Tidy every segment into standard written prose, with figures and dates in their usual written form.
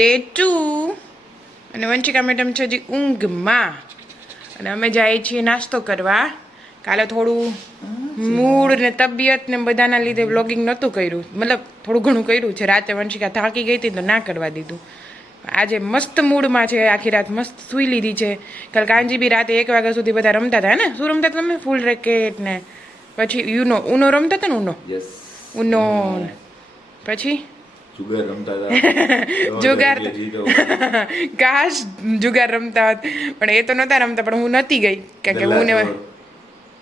Day 2 અને Vanshika madam છે હજી ઊંઘમાં અને અમે જઈએ છીએ નાસ્તો કરવા. કાલે થોડું મૂડ ને તબિયત ને બધાના લીધે વ્લોગિંગ નહોતું કર્યું, મતલબ થોડું ઘણું કર્યું છે. રાતે વંશિકા થાકી ગઈ હતી તો ના કરવા દીધું. આજે મસ્ત મૂડમાં છે, આખી રાત મસ્ત સૂઈ લીધી છે. કાલ કાંજી બી રાતે 1 વાગ્યા સુધી બધા રમતા હતા ને. શું રમતા તમે? ફૂલ રેકેટ ને પછી ઉનો રમતા હતા ને. ઉનો પછી જુગાર કાશ જુગાર રમતા હોત, પણ એ તો નહોતા રમતા. પણ હું નથી ગઈ કારણ કે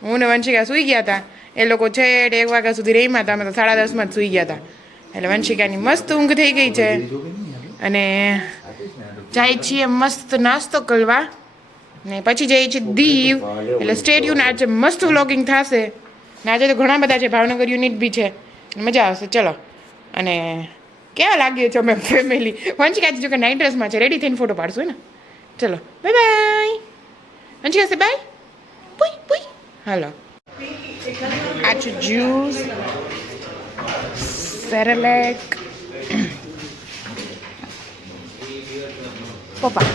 હું ને વંશિકા સૂઈ ગયા હતા. એ લોકો છેક 1 વાગ્યા સુધી રમ્યા હતા, અમે તો 10:30 જ સૂઈ ગયા હતા. એટલે વંશિકાની મસ્ત ઊંઘ થઈ ગઈ છે અને જાય છીએ મસ્ત નાસ્તો કરવા ને પછી જઈએ છીએ દીવ. એટલે સ્ટેડિયમ આજે મસ્ત વ્લોગિંગ થશે ને. આજે તો ઘણા બધા છે, ભાવનગર યુનિટ બી છે, મજા આવશે. ચલો. અને કેવા લાગીએ છો અમે ફેમિલી? વંશિકાજી જો કે નાઇટ ડ્રેસમાં છે, રેડી થઈને ફોટો પાડશું ને. ચલો બાય બાય. વંશિકા સે બાય. પુઈ પુઈ. હાલો. આ છે જ્યુસ, સેરેલેક, પપ્પા,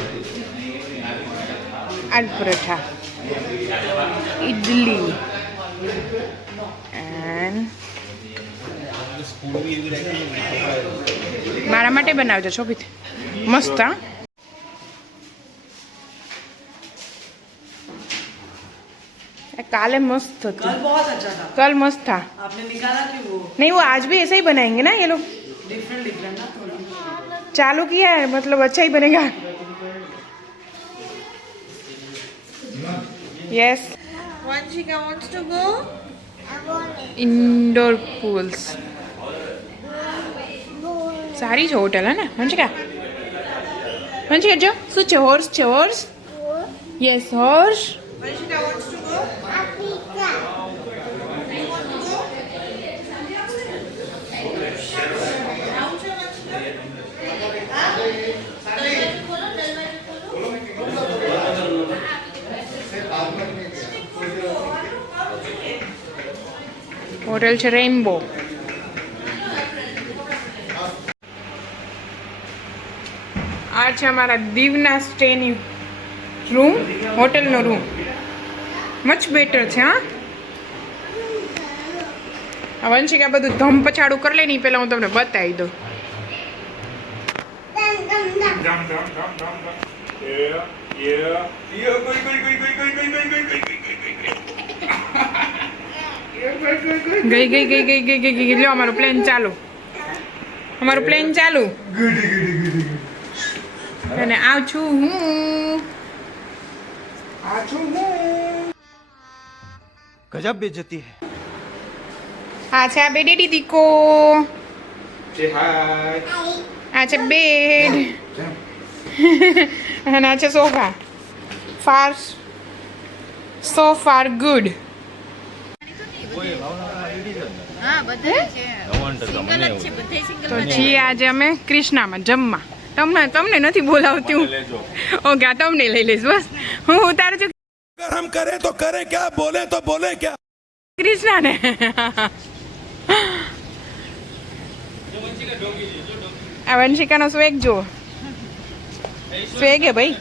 આલુ પરોઠા, ઇડલી એન્ડ મારા માટે બનાવજો શોભિત. મસ્ત. હા काले मस्त था, कल बहुत अच्छा था, कल मस्त था. आपने निकाला क्यों वो? नहीं वो आज भी ऐसा ही बनाएंगे ना ये लोग. डिफरेंट ना थोड़ा. चालू किया है मतलब अच्छा ही बनेगा. Yes. Vanshika wants to go indoor pools. સારી છે હોટલ હે ને વંશિકા? વંશિકા જો શું છે? હોર્સ છે. Horse. Yes horse. Vanshika wants to go Africa. Hotel છે રેઇનબો. આ છે અમારા દીવના સ્ટેની રૂમ, હોટલનો રૂમ. મચ બેટર છે. હા વંશિકા બધું ધમ પછાડું કરી લે ને પેલા હું તમને બતાવી દઉં. ગઈ ગઈ ગઈ ગઈ ગઈ ગઈ ગઈ. લ્યો અમારું પ્લેન ચાલુ. અમારું પ્લેન ચાલુ. અને આવ છું હું. गजब बेइज्जती है. આ છે આ બે ડેડી દીકો. આ છે બેડ અને આ છે સોફા. સો ફાર ગુડ. તો છીએ આજે અમે ક્રિષ્નામાં જમવા. તમને નથી બોલાવતી હું. ઓકે આ તમને લઈ લઈશ બસ. હું ઉતારું છું. अगर हम करें तो करें क्या, बोले तो बोले क्या. ક્રિષ્ના ને આ વંશિકાનો સ્વેગ જુઓ. સ્વેગ હે ભાઈ.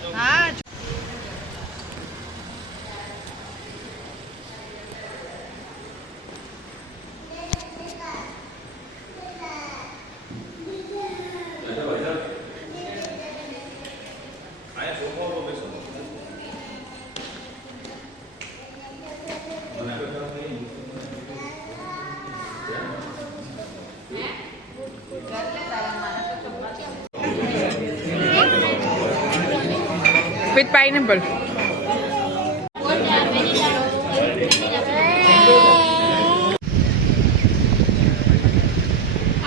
with pineapple.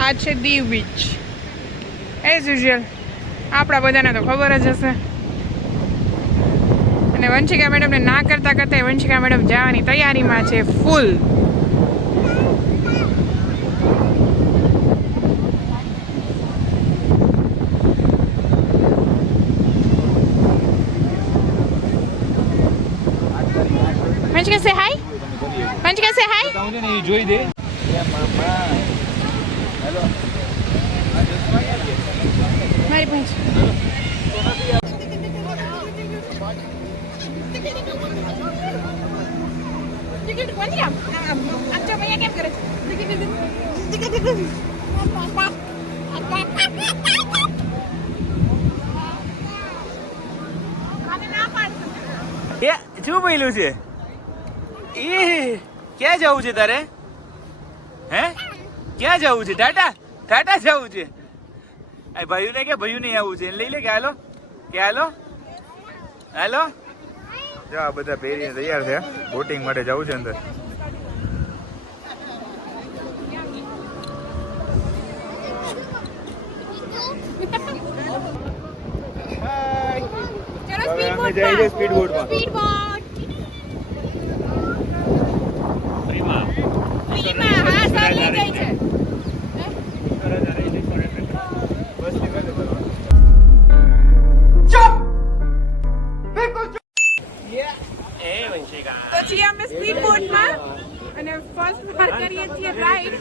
આ છે દીવ બીચ. એઝ યુઝ્યુઅલ આપણા બધાને તો ખબર જ હશે. અને વંશિકા મેડમને ના કરતા કરતા વંશિકા મેડમ જવાની તૈયારીમાં છે ફૂલ. વંશિકા સે હાય. વંશિકા સે હાય. જોઈ દે. મારી પાસે ટિકિટ કોની આમ જો ભૈયા કેમ કરે એ શું બોલ્યું છે એ ક્યાં જવું છે તારે હે ક્યાં જવું છે ટાટા ટાટા જવું છે આ ભાઈઓને કે ભાઈઓ નહીં આવું છે લઈ લે કે હાલો હાલો જો આ બધા પહેરીને તૈયાર છે બોટિંગ માટે જવું છે અંદર હવે અમે જઈએ છીએ સ્પીડ બોટમાં તો છીએ અમે સ્પીડ બોટમાં અને ફર્સ્ટ વાર કરીએ છીએ રાઈડ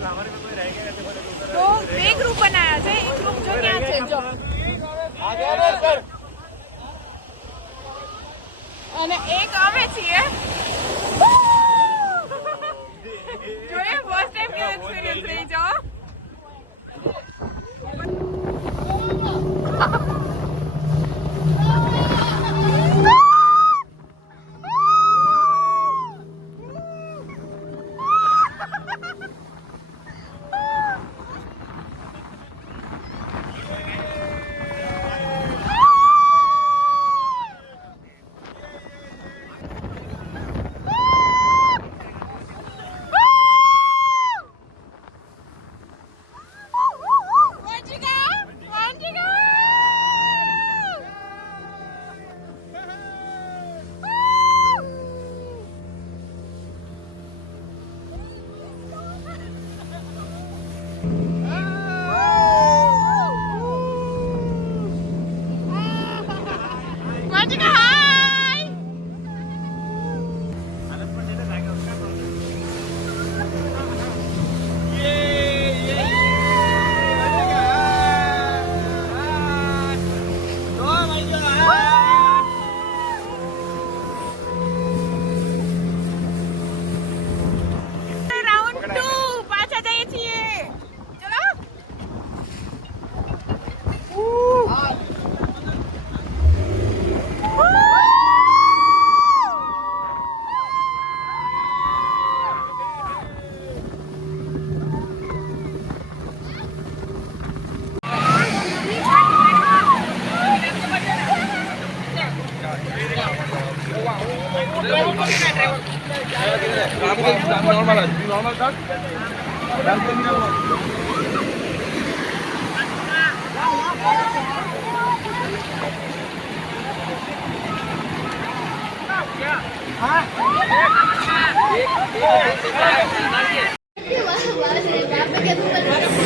તો બે ગ્રુપ બનાવ્યા છે એક ગ્રુપ જો ક્યાં છે જો અને એક અમે છીએ જોઈએ ફર્સ્ટ ટાઈમ કેવો એક્સપીરિયન્સ રહી જો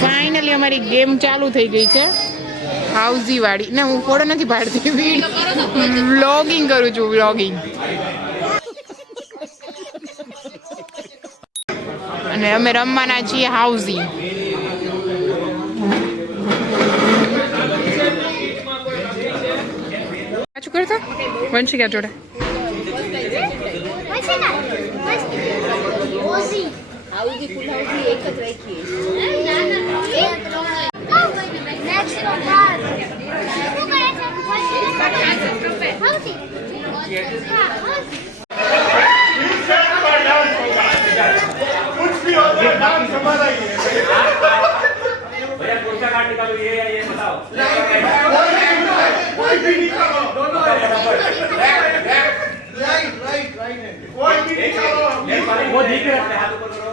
ફાઇનલી અમારી ગેમ ચાલુ થઈ ગઈ છે હાઉઝી વાળી ને હું ફોટો નથી પાડતી વ્લોગિંગ કરું છું વ્લોગિંગ અને અમે રમવાના છીએ હાઉઝી પાછું કરતા વંશિકા જોડે હાઉઝી ફૂલ હાઉઝી એક જ वो ठीक है हाथ ऊपर करो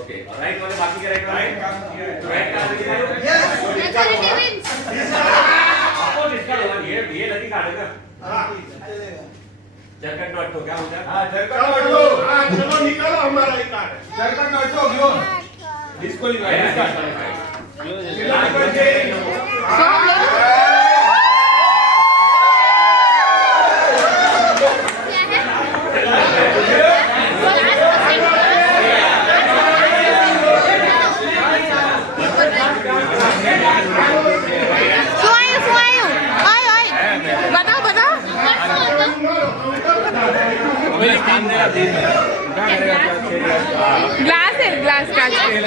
ओके राइट वाले बाकी के राइट राइट का आपको इसका ये लगी काटेगा हां जरकट नॉट हो क्या होता है हां जरकट नॉट हो हां चलो निकालो हमारा ही कार्ड जरकट नॉट हो गयो इसको निकालो इसका ग्लास है ग्लास कांच के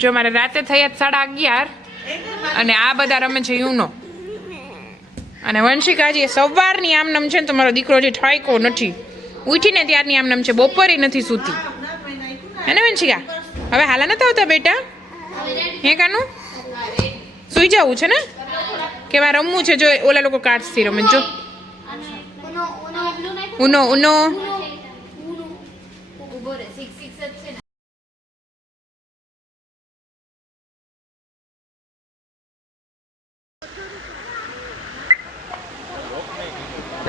જો મારે રાતે થયા 11:30 અને આ બધા રમે છે યુનો અને વંશિકાજી સવારની આમનમ છે ને તમારો દીકરો જે ઠાયકો નથી ઉઠીને ત્યારની આમનમ છે બપોરે નથી સૂતી હે ને વંશિકા હવે હાલા નથી આવતા બેટા હે કાનું સુઈ જવું છે ને કેવા રમવું છે જો ઓલા લોકો કાર્ડ્સથી રમે જો ઉનો ઉનો ઉભો રે 6 6 જ છે ને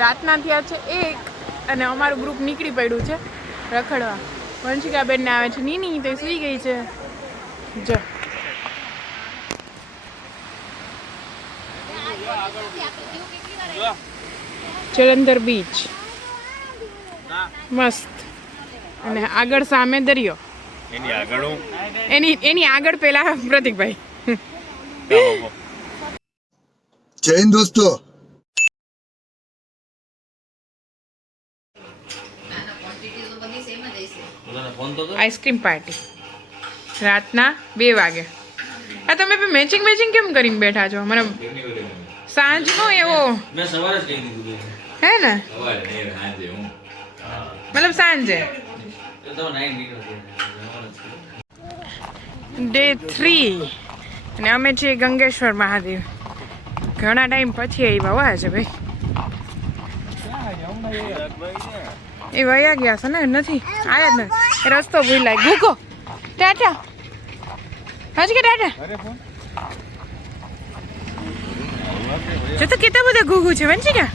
રાતના થયા છે 1 અને અમારું ગ્રુપ નીકળી પડ્યું છે રખડવા વંશિકાબેનને આવે છે નીની તો સૂઈ ગઈ છે જો જલંધર બીચ મસ્ત અને આગળ સામે દરિયો એની આગળ પેલા પ્રતિકભાઈ જય હિન્દ દોસ્તો આઈસ્ક્રીમ પાર્ટી રાતના 2 વાગે આ તમે મેચિંગ મેચિંગ કેમ કરીને બેઠા છો મને સાંજનો એવો મેં સવારે જ કહી દીધું હે ને સવારે નહીં સાંજે હું મતલબ સાંજે તો નાઈટ નીકળ્યો ડે 3 અને અમે છીએ ગંગેશ્વર મહાદેવ ઘણા ટાઈમ પછી આવ્યા હોય છે ભાઈ એ વયા ગયા છે ને નથી આયા જ ને એ રસ્તો ભૂલાય ગુગો ટાટા હજી કે ટાટા જો તો કેટલા બધા ગુગુ છે વંશી ક્યાં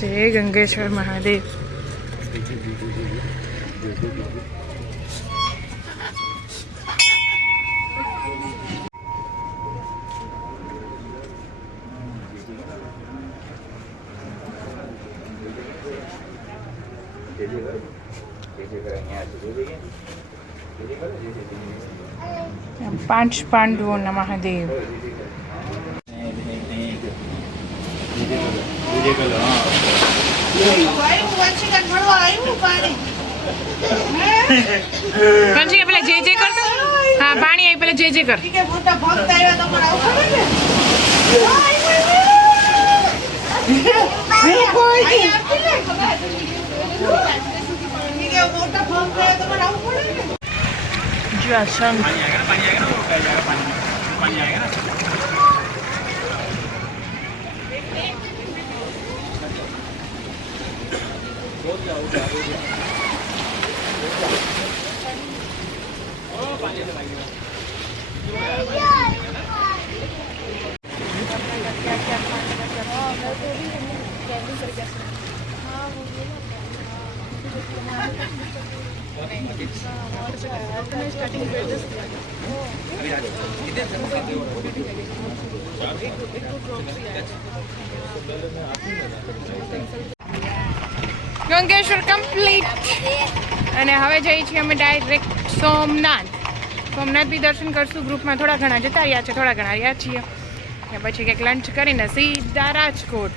જય ગંગેશ્વર મહાદેવ પાંચ પાંડવોના મહાદેવ કંચી પેલા જે જે કરતો હા પાણી આવી પેલા જે જે કર ગંગેશ્વર કમ્પ્લીટ અને હવે જઈએ છીએ અમે ડાયરેક્ટ સોમનાથ બી દર્શન કરશું ગ્રુપમાં થોડા ઘણા જતા રહ્યા છે થોડા ઘણા રહ્યા છીએ ને પછી કંઈક લંચ કરીને સીધા રાજકોટ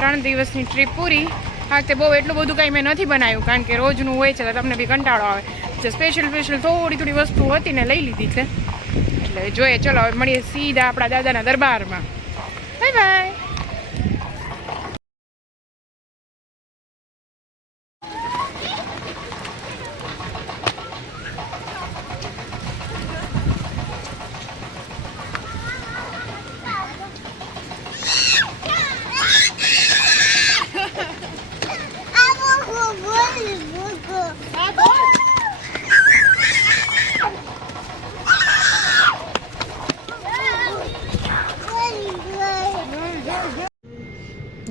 3 દિવસની ટ્રીપ પૂરી આ વખતે બહુ એટલું બધું કાંઈ મેં નથી બનાવ્યું કારણ કે રોજનું હોય છે તો તમને બી કંટાળો આવે જે સ્પેશિયલ થોડી વસ્તુ હતી ને લઈ લીધી છે એટલે જોઈએ ચલો હવે મળીએ સીધા આપણા દાદાના દરબારમાં બાય બાય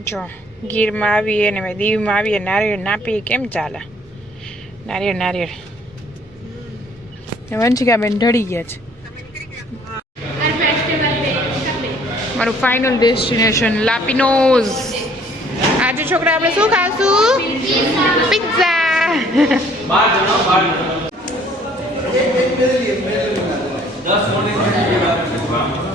જો ગીરમાં આવીએ ને મેં દીવમાં આવીએ નારિયેળ ના પીએ કેમ ચાલે નારિયેળ વંશિકાબેન ઢળી ગયા છે મારું ફાઇનલ ડેસ્ટિનેશન લાપિનોઝ આજે છોકરા આપણે શું ખાશું પિઝા બાર જણા 10 મોટી વાહ.